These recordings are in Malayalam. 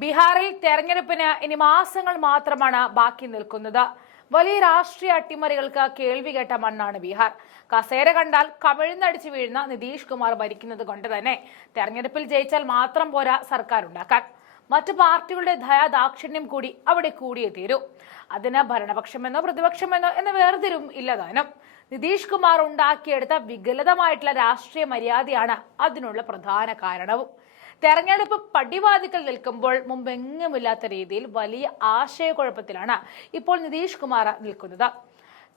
ബീഹാറിൽ തെരഞ്ഞെടുപ്പിന് ഇനി മാസങ്ങൾ മാത്രമാണ് ബാക്കി നിൽക്കുന്നത്. വലിയ രാഷ്ട്രീയ അട്ടിമറികൾക്ക് കേൾവി കേട്ട മണ്ണാണ് ബീഹാർ. കസേര കണ്ടാൽ കമിഴ്ന്നടിച്ചു വീഴുന്ന നിതീഷ് കുമാർ ഭരിക്കുന്നത് കൊണ്ട് തന്നെ തെരഞ്ഞെടുപ്പിൽ ജയിച്ചാൽ മാത്രം പോരാ സർക്കാർ ഉണ്ടാക്കാൻ. മറ്റു പാർട്ടികളുടെ ദയാദാക്ഷിണ്യം കൂടി അവിടെ കൂടിയേ തീരൂ. അതിന് ഭരണപക്ഷമെന്നോ പ്രതിപക്ഷമെന്നോ എന്ന വേർതിരും ഇല്ലതാനും. നിതീഷ് കുമാർ ഉണ്ടാക്കിയെടുത്ത വികലതമായിട്ടുള്ള രാഷ്ട്രീയ മര്യാദയാണ് അതിനുള്ള പ്രധാന കാരണവും. തെരഞ്ഞെടുപ്പ് പടിവാതിക്കൽ നിൽക്കുമ്പോൾ മുമ്പെങ്ങുമില്ലാത്ത രീതിയിൽ വലിയ ആശയക്കുഴപ്പത്തിലാണ് ഇപ്പോൾ നിതീഷ് കുമാർ നിൽക്കുന്നത്.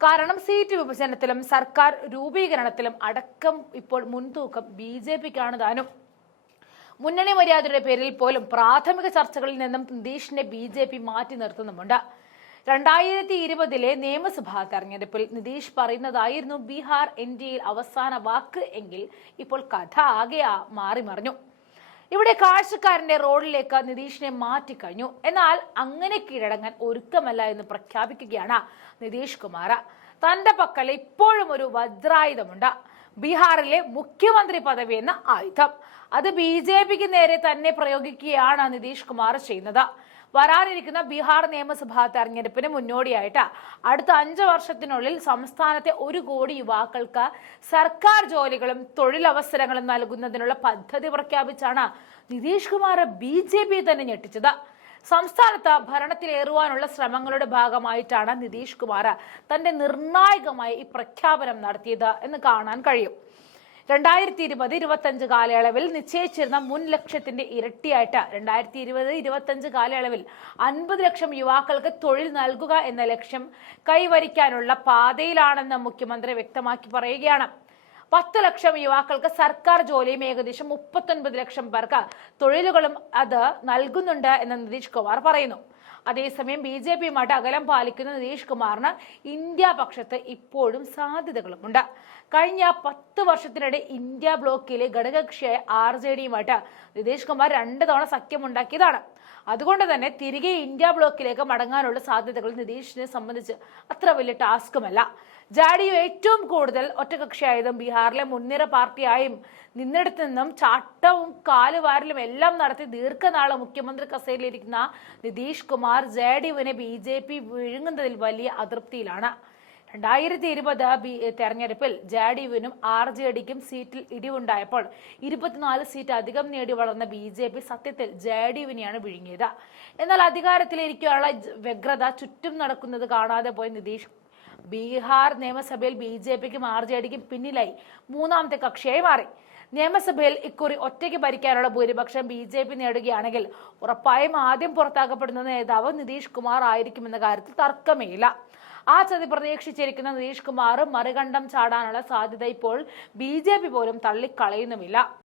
കാരണം സീറ്റ് വിഭജനത്തിലും സർക്കാർ രൂപീകരണത്തിലും അടക്കം ഇപ്പോൾ മുൻതൂക്കം BJPക്കാണ് താനും. മുന്നണി മര്യാദയുടെ പേരിൽ പോലും പ്രാഥമിക ചർച്ചകളിൽ നിന്നും നിതീഷിനെ BJP മാറ്റി നിർത്തുന്നുമുണ്ട്. 2020 നിയമസഭാ തെരഞ്ഞെടുപ്പിൽ നിതീഷ് പറയുന്നതായിരുന്നു ബീഹാർ ഇന്ത്യയിൽ അവസാന വാക്ക് എങ്കിൽ ഇപ്പോൾ കഥ ആകെ മാറി മറിഞ്ഞു. ഇവിടെ കാഴ്ചക്കാരന്റെ റോളിലേക്ക് നിതീഷിനെ മാറ്റിക്കഴിഞ്ഞു. എന്നാൽ അങ്ങനെ കീഴടങ്ങാൻ ഒരുക്കമല്ല എന്ന് പ്രഖ്യാപിക്കുകയാണ് നിതീഷ് കുമാർ. തന്റെ പക്കൽ ഇപ്പോഴും ഒരു വജ്രായുധമുണ്ട്, ബീഹാറിലെ മുഖ്യമന്ത്രി പദവി എന്ന ആയുധം. അത് BJPക്ക് നേരെ തന്നെ പ്രയോഗിക്കുകയാണ് നിതീഷ് കുമാർ ചെയ്യുന്നത്. വരാനിരിക്കുന്ന ബീഹാർ നിയമസഭാ തെരഞ്ഞെടുപ്പിന് മുന്നോടിയായിട്ട് അടുത്ത 5 വർഷത്തിനുള്ളിൽ സംസ്ഥാനത്തെ 1 കോടി യുവാക്കൾക്ക് സർക്കാർ ജോലികളും തൊഴിലവസരങ്ങളും നൽകുന്നതിനുള്ള പദ്ധതി പ്രഖ്യാപിച്ചാണ് നിതീഷ് കുമാർ BJP തന്നെ ഞെട്ടിച്ചത്. സംസ്ഥാനത്ത് ഭരണത്തിലേറുവാനുള്ള ശ്രമങ്ങളുടെ ഭാഗമായിട്ടാണ് നിതീഷ് കുമാർ തന്റെ നിർണായകമായ ഈ പ്രഖ്യാപനം നടത്തിയത് എന്ന് കാണാൻ കഴിയും. 2020-25 കാലയളവിൽ നിശ്ചയിച്ചിരുന്ന മുൻ ലക്ഷ്യത്തിന്റെ ഇരട്ടിയായിട്ട് 2020-25 കാലയളവിൽ 50 ലക്ഷം യുവാക്കൾക്ക് തൊഴിൽ നൽകുക എന്ന ലക്ഷ്യം കൈവരിക്കാനുള്ള പാതയിലാണെന്ന് മുഖ്യമന്ത്രി വ്യക്തമാക്കി പറയുകയാണ്. 10 ലക്ഷം യുവാക്കൾക്ക് സർക്കാർ ജോലിയും ഏകദേശം 39 ലക്ഷം പേർക്ക് തൊഴിലുകളും അത് നൽകുന്നുണ്ട് എന്ന് നിതീഷ് കുമാർ പറയുന്നു. അതേസമയം BJPയുമായിട്ട് അകലം പാലിക്കുന്ന നിതീഷ് കുമാറിന് ഇന്ത്യ പക്ഷത്ത് ഇപ്പോഴും സാധ്യതകളുമുണ്ട്. കഴിഞ്ഞ 10 വർഷത്തിനിടെ ഇന്ത്യ ബ്ലോക്കിലെ ഘടകകക്ഷിയായ RJDയുമായിട്ട് നിതീഷ് കുമാർ 2 തവണ സഖ്യമുണ്ടാക്കിയതാണ്. അതുകൊണ്ട് തന്നെ തിരികെ ഇന്ത്യ ബ്ലോക്കിലേക്ക് മടങ്ങാനുള്ള സാധ്യതകൾ നിതീഷിനെ സംബന്ധിച്ച് അത്ര വലിയ ടാസ്കുമല്ല. ജാഡിയു ഏറ്റവും കൂടുതൽ ഒറ്റകക്ഷിയായതും ബീഹാറിലെ മുൻനിര പാർട്ടിയായും നിന്നിടത്തു നിന്നും ചാട്ടവും കാലുവാരലും എല്ലാം നടത്തി ദീർഘനാള് മുഖ്യമന്ത്രി കസേരയിലിരിക്കുന്ന നിതീഷ് കുമാർ ജെഡിയുവിനെ BJP വിഴുങ്ങുന്നതിൽ വലിയ അതൃപ്തിയിലാണ്. 2020 തെരഞ്ഞെടുപ്പിൽ ജെഡിയുവിനും RJDക്കും സീറ്റിൽ ഇടിവുണ്ടായപ്പോൾ 24 സീറ്റ് അധികം നേടി വളർന്ന BJP സത്യത്തിൽ ജെഡിയുവിനെയാണ് വിഴുങ്ങിയത്. എന്നാൽ അധികാരത്തിലിരിക്കാനുള്ള വ്യഗ്രത ചുറ്റും നടക്കുന്നത് കാണാതെ പോയ നിതീഷ് ബീഹാർ നിയമസഭയിൽ BJPക്കും RJDക്കും പിന്നിലായി 3ാമത്തെ കക്ഷിയായി മാറി. നിയമസഭയിൽ ഇക്കുറി ഒറ്റയ്ക്ക് ഭരിക്കാനുള്ള ഭൂരിപക്ഷം BJP നേടുകയാണെങ്കിൽ ഉറപ്പായും ആദ്യം പുറത്താക്കപ്പെടുന്ന നേതാവ് നിതീഷ് കുമാർ ആയിരിക്കുമെന്ന കാര്യത്തിൽ തർക്കമേയില്ല. ആ ചതി പ്രതീക്ഷിച്ചിരിക്കുന്ന നിതീഷ് കുമാർ മറികണ്ഠം ചാടാനുള്ള സാധ്യത ഇപ്പോൾ BJP പോലും തള്ളിക്കളയുന്നുമില്ല.